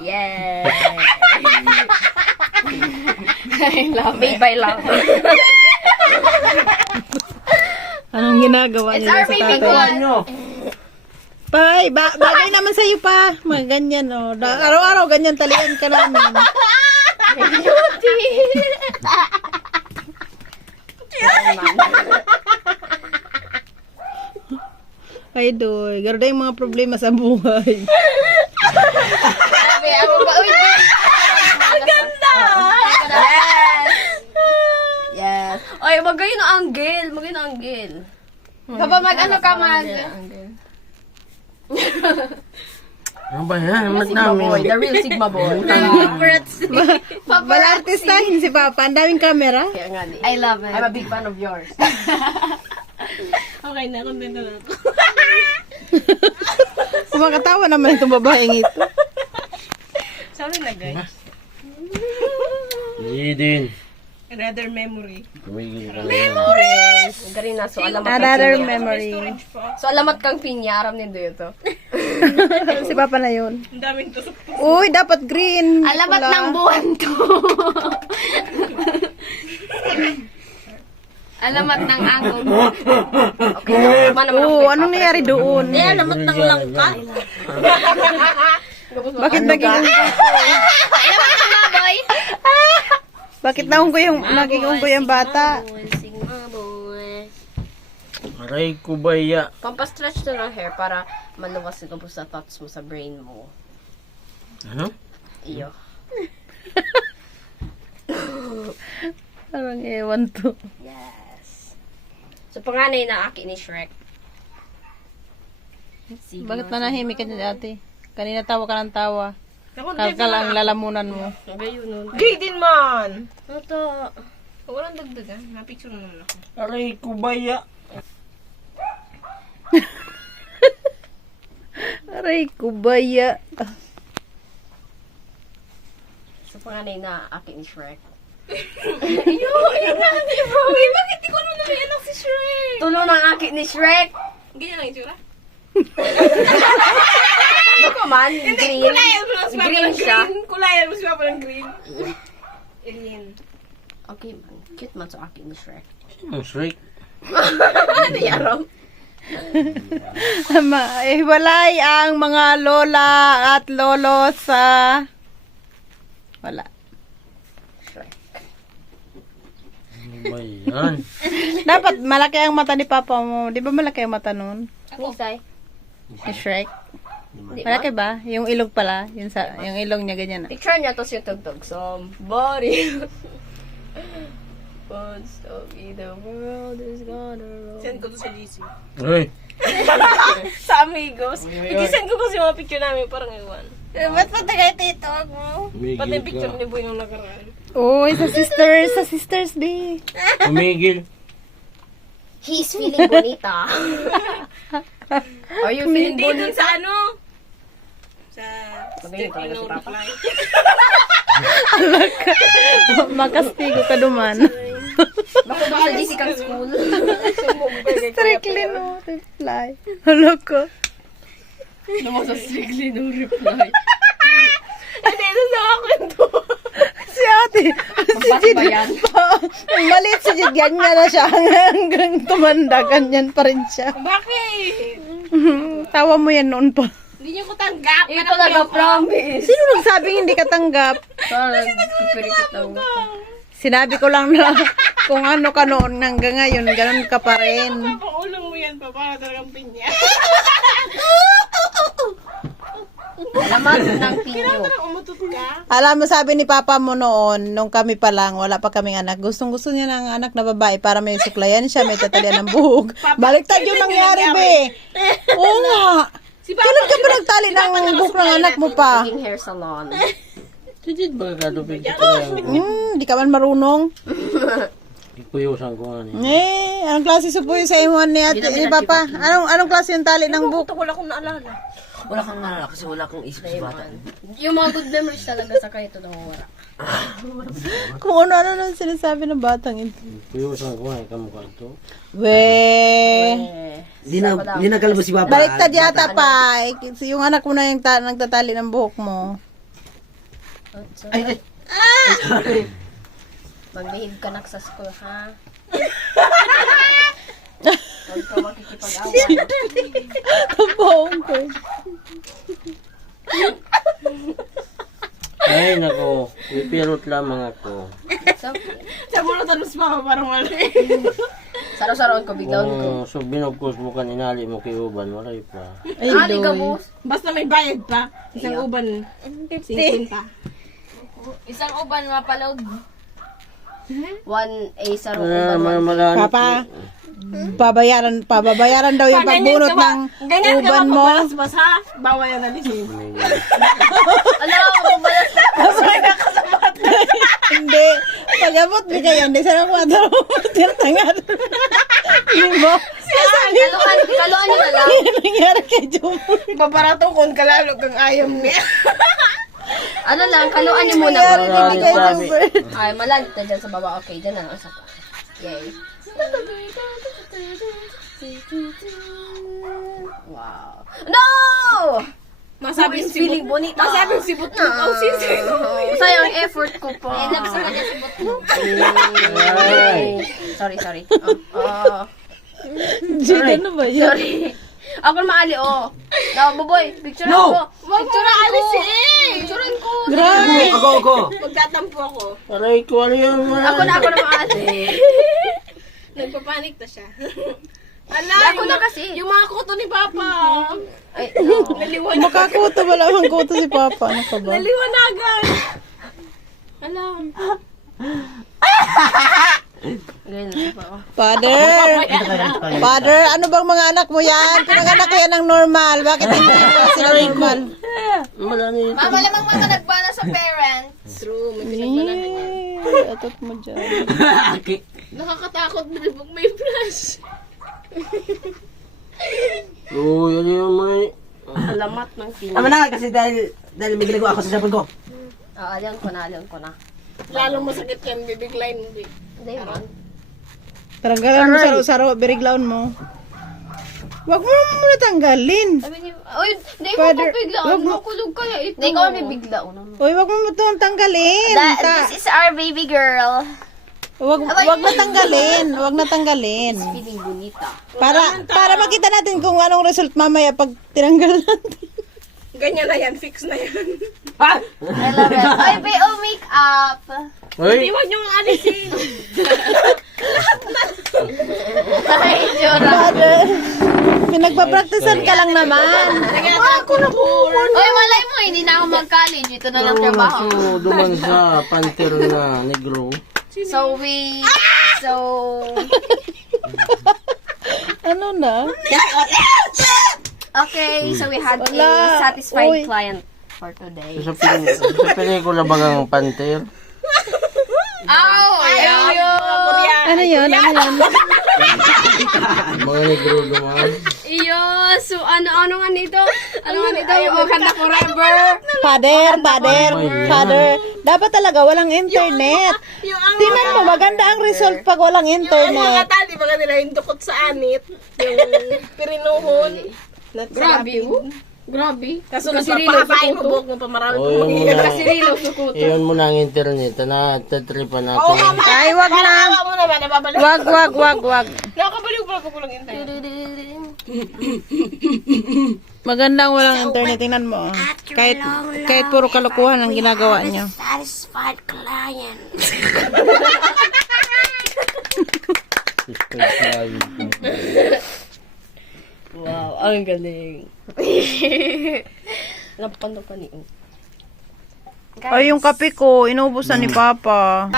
Yeah. I love it. Made by love. Anong ginagawa It's niyo our sa baby tatay? one. Pai, bagay naman sa'yo pa. Mga ganyan, oh. Araw-araw ganyan talian ka namin. Ay, doy. Garo yung mga problema sa buhay. Sabi, ako ba? Uy, ang ganda! Yes! Yes. Ay, magayon na anggel. Magayon na anggel. Papa, mag-ano ka, mag? Ano ba yan? Mat Sigma boy. namin. The real Sigma boy. Wala artistahin si Papa. Ang daming camera. Kaya nga, I love it. I'm a big fan of yours. Okay na, content na ako. Kumakatawa naman itong babaeng ito. Sorry na guys. Hindi din. Another memory. Tumigil ka na. Memories! Galing na. So, alamat kang Another pinya. memory. So, alamat kang pinya. Aram nindo ito. Si Papa na yun. Ang daming tusok. Uy, dapat green. Alamat pula. ng buwan to. Alamat ng angong. Okay na. Naman Oo, anong nangyari doon? Eh, alamat ng langka. Bakit naging Alamat ng baboy. Bakit naunggoy yung bata? Sigma boy. Aray ko ba ya? Pampastretch to ng hair para maluwas ito po sa thoughts mo, sa brain mo. Ano? Iyo. Parang ewan to. Yes. So, panganay na aki ni Shrek. Bakit manahimik ka niya dati? Kanina tawa ka ng tawa. Ako, Kalkal ang lalamunan mo. Gayon nun. gay din man. Ito. Walang dagdagan. Napicture na naman ako. Aray ko ba ya? Aray, kubaya. So, panganay na aki ni Shrek. Ayun na, hindi bro. Eh, bakit di ko naman nariyanak si Shrek? Tulo ng aki ni Shrek. Ganyan lang itsura. Ano ka man? Green. Kulayan mo lang si Papa Green ng siya. green. Kulayan mo si Papa ng green. Alien. Okay man. Cute man sa aki ni Shrek. Ang Shrek. Ano yaraw? Hiwalay ang mga lola at lolo sa... Wala. Shrek. Ano ba yan? Dapat malaki ang mata ni Papa mo. Di ba malaki ang mata nun? Ako. Say. Ni Shrek? Di ba? Malaki ba? Yung ilog pala. Yung ilong niya ganyan. Picture niya to yung tugtog. Somebody. Most of the world is gonna roll. Send ko to sa GC. Aray. Sa Amigos. I-send ko kasi mga picture namin. Parang iwan. Ba't pati kayo tito mo? Pati yung Tumigil picture ka. ni Boy nung nakaraan. Uy, sa sisters day. Tumigil. He's feeling bonita. Are you feeling Hindi dun bonita? sa ano? Sa Magaling talaga si no Papa. reply. Makastigo ka duman. Bako ba sa GC kang school? Strictly no reply. Hello ko. Naman sa strictly no reply. Hindi, ito sa kwento. Si ate. Si Jid. ba yan? Maliit si Jid. Ganyan na siya. Hanggang tumanda. Ganyan pa rin siya. Bakit? Tawa mo yan noon pa. Hindi niyo ko tanggap. Ito talaga promise. Sino nagsabing hindi ka tanggap? Parang nagpipirikit lang. Sinabi ko lang na kung ano ka noon hanggang ngayon, ganun ka pa rin. Papaulong mo yan pa. Para talagang pinya. Alamat ng pinyo. Parang umutot ka. Alam mo, sabi ni Papa mo noon, nung kami pa lang, wala pa kaming anak. Gustong-gusto niya ng anak na babae para may suklayan siya, may tatalian ng buhok. Baliktad yung nangyari, be. Oo nga. Kailan ka ba nagtali ng buhok ng anak mo pa? Naging hair salon. Tijid ba kadupig ito yan? Di ka man marunong. Ikuyosan ko nga niya. Anong klase supuyo sa imuan ni ate, ni Papa? Anong klase yung tali ng buhok? Ito wala akong naalala. Wala kang nalala kasi wala kang isip sa bata. Yung mga good memories talaga sa kayo ito wala. Kung ano-ano lang sinasabi ng batang ito. Kuya, saan kumain ka mukha ito? We. Hindi na kalabas si Baba. Baliktad yata pa. Yung anak mo na yung nagtatali ng buhok mo. Ay. Mag-behave ka na sa school, ha? Huwag ka makikipag-awan. Kabaong ko. Ay, nako. Pipirot lamang ako. Sa muna talos pa parang wala. Saro-saroan ko, biglaon ko. So, binugkos mo kan inali mo kay Uban. Walay pa. Ay, Ali ka, Loy. boss. Basta may bayad pa. Isang uban. 50. Isang uban, mapalog. 1A sa Wala, uban. malan. Papa, pababayaran daw yung pagbunot ng uban mo. Bas ha? Bawal yan alisin. Alam mo, balas na. Hindi. Pag-abot ni kayo, hindi sana ko ataro mo. Tinatangan. Hindi mo. Kaluan nyo na lang. Ano nangyari kay Jumbo? Babarato kung kalalo kang ayam niya. Ano lang, kaluan nyo muna. Nangyari hindi kay Jumbo. Ay, malalit na dyan sa baba. Okay, dyan na lang. Isa pa. Yay. Wow. No! Masabing si Feeling bonita. Masabing si Butnog. Oh, sisi. Sayang effort ko pa. Love sa kanya si Butnog. Sorry. Jade, ano ba yan? Sorry. Ako na maali, oh. No, Boboy, picturean ko. Picturean ko. Picturean ko. Grabe. Ako. Magtatampo ako. Aray ko, ano yun? Ako na maali. Nagpapanik na siya. Ala, Ako na kasi. Yung mga kuto ni Papa. Ay, no. Naliwanag. Makakuto ba lamang kuto si Papa? Ano ka ba? Naliwanagan. Ala. Ganyan pa. Father, ano bang mga anak mo yan? Pinanganak ko yan ng normal. Bakit hindi mo sila normal? Malani. Mama lamang mama nagbana sa parents. True, may pinagbanahan. Atot mo dyan. Nakakatakot na pag may flash. Uy, ano yun mo eh? Alamat ng king. Tama na kasi dahil may ginagawa ako sa cellphone ko. Alion ko na. Lalong masakit yan, bibiglayin mo. Hindi man. Taranggalan mo saro-saro, biriglaon mo. Huwag mo muna tanggalin. Sabi niya, oy, hindi mo Father, pabiglaan. wag mo- Makulog kaya ito. Hindi ko bibigla. Uy, wag mo itong tanggalin. This is our baby girl. Wag na tanggalin. Wag na tanggalin. Feeling bonita. Para makita natin kung anong result mamaya pag tinanggal natin. Ganyan na yan, fix na yan. I love it. Ay, BO makeup. Uy, Iwan nyo ang alisin. Ay, Jura. Father, pinagpa-practicean ka lang naman. Ako na po. Oy, malay mo, hindi na ako mag-college. Ito na lang trabaho. so, duman sa Panther na negro. So, Ano na? okay, so we had a Wala. satisfied Uy. client for today. Sa pelikula bagang Panther. Ow! Ano yun? Ano yun? Mga negro duman. Iyo, so ano nga nito? Ano nga nito? Oh, kanta forever. Father. Dapat talaga walang internet. Tingnan mo, maganda ang result pag walang Yung mga internet. tali, baka nila yung dukot sa anit. Yung pirinuhon. Grabe. Kaso Kasirilo, nagpapakain mo sukuto. buhok mo pa marami. O, yun mo na. Kasirilo, sukuto. Iyon mo na ang internet. Tatripan natin. Ay, wag na. Awa mo naman, nababalik. Wag. Nakabalik pa ako lang internet. Magandang walang internet. Tingnan mo. Kahit puro kalokohan ang ginagawa niyo. Satisfied client. Wow, ang galing. Napando pa niyo. Ay, yung kape ko, inubusan ni Papa.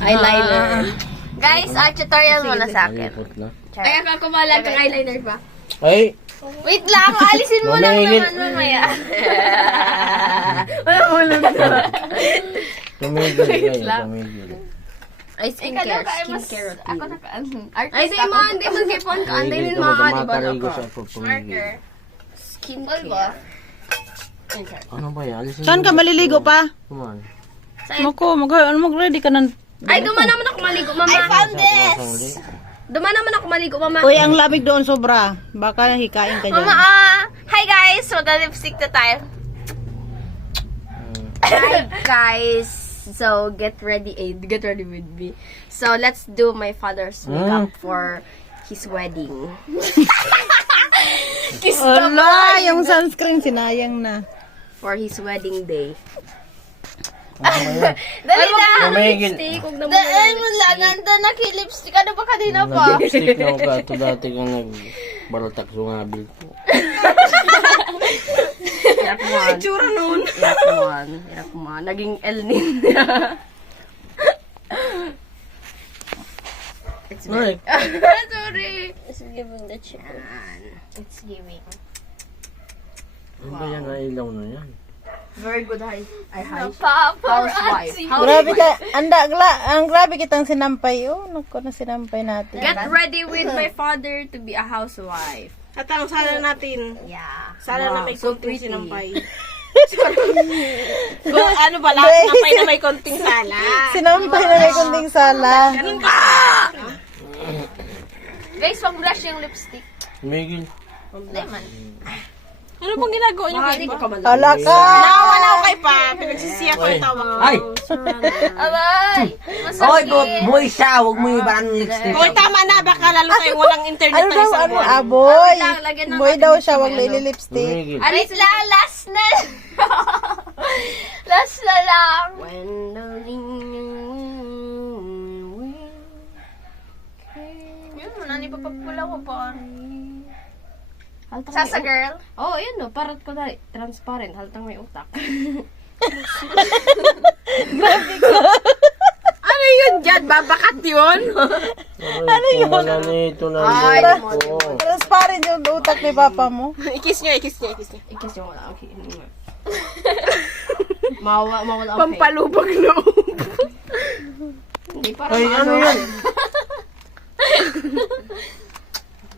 Eyeliner. Guys, tutorial muna sa akin. Malipot na. Ay, ako kumalag ng eyeliner pa. Ay! Wait lang, alisin mo lang Mamahigit. naman mamaya. Wala ulog na. Tumigil kayo, tumigil. Ay, skincare routine. Ako na Ay, di man, kipon ka. Anday din mga, di ba? Tumatarigo sa pagpumigil. skincare. Ano ba yan? Alisin Saan ka maliligo pa? Come on. Mako, mag-ready ka ng... Ay, duman naman ako maligo, mama. I found This! Duman naman ako maligo, mama. Uy, ang lamig doon sobra. Baka hikain ka dyan. Mama, hi guys! Mag-lipstick na tayo. Hi, guys. So, get ready with me. So, let's do my father's makeup for his wedding. Ala, yung sunscreen sinayang na. For his wedding day. Dali na! Mamigil. Huwag na Dahil mo lang, nanda naki-lipstick. Ano ba kanina pa? Nag-lipstick lang ka. Ito dati kang nagbalatak sungabil ko. Itsura nun. Yakman. Naging El Nino. It's very... Sorry. It's giving the chicken. It's giving. Ano ba yan? Nailaw na yan. Very good housewife. Grabe ka, ang grabe kitang sinampay. Oh, naku na sinampay natin. Get ready with my father to be a housewife. At ang sala natin, Yeah. sala na may so konting pretty. sinampay. Kung ano ba, lahat sinampay na may konting sala. Sinampay na may kunting sala. Guys, pag-brush yung lipstick. Mamigil. Lemon. Ano bang ginagawa niyo kay Pa? Ala ka! Nawa na ako kay Pa. Pinagsisiya ko yung tawag ko. Ay! Aray! Oy, Masakit. boy siya. Huwag mo ibaran ng lipstick. Hoy, tama na. Baka lalo tayong walang internet Ano na daw, isang ano, buwan. aboy? lagyan na Boy natin daw dito siya, may wag lilipstick. Mamigil. Wait lang, last na. Last na lang. When the Yun, nani pa pagpula ko pa. Haltang Sasa may girl. Oh, yun no. Parat ko dali. Transparent. Haltang may utak. Ano yun dyan? Babakat yun? Ano yun? Wala nito na Ay, ko. Transparent yung utak ni papa mo. Ikis niyo, ikis niyo, ikis niyo. Ikis yung wala. Okay. Ano nga. Mawala ang Pampalubag loob. Hindi para Ay, ano yan?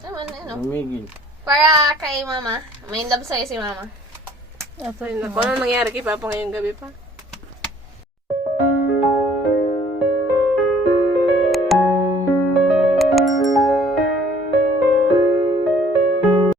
Sama na yun, no? Mamigil. Para kay mama. May love sa'yo si mama. Ano nangyari kay Papa ngayong gabi pa?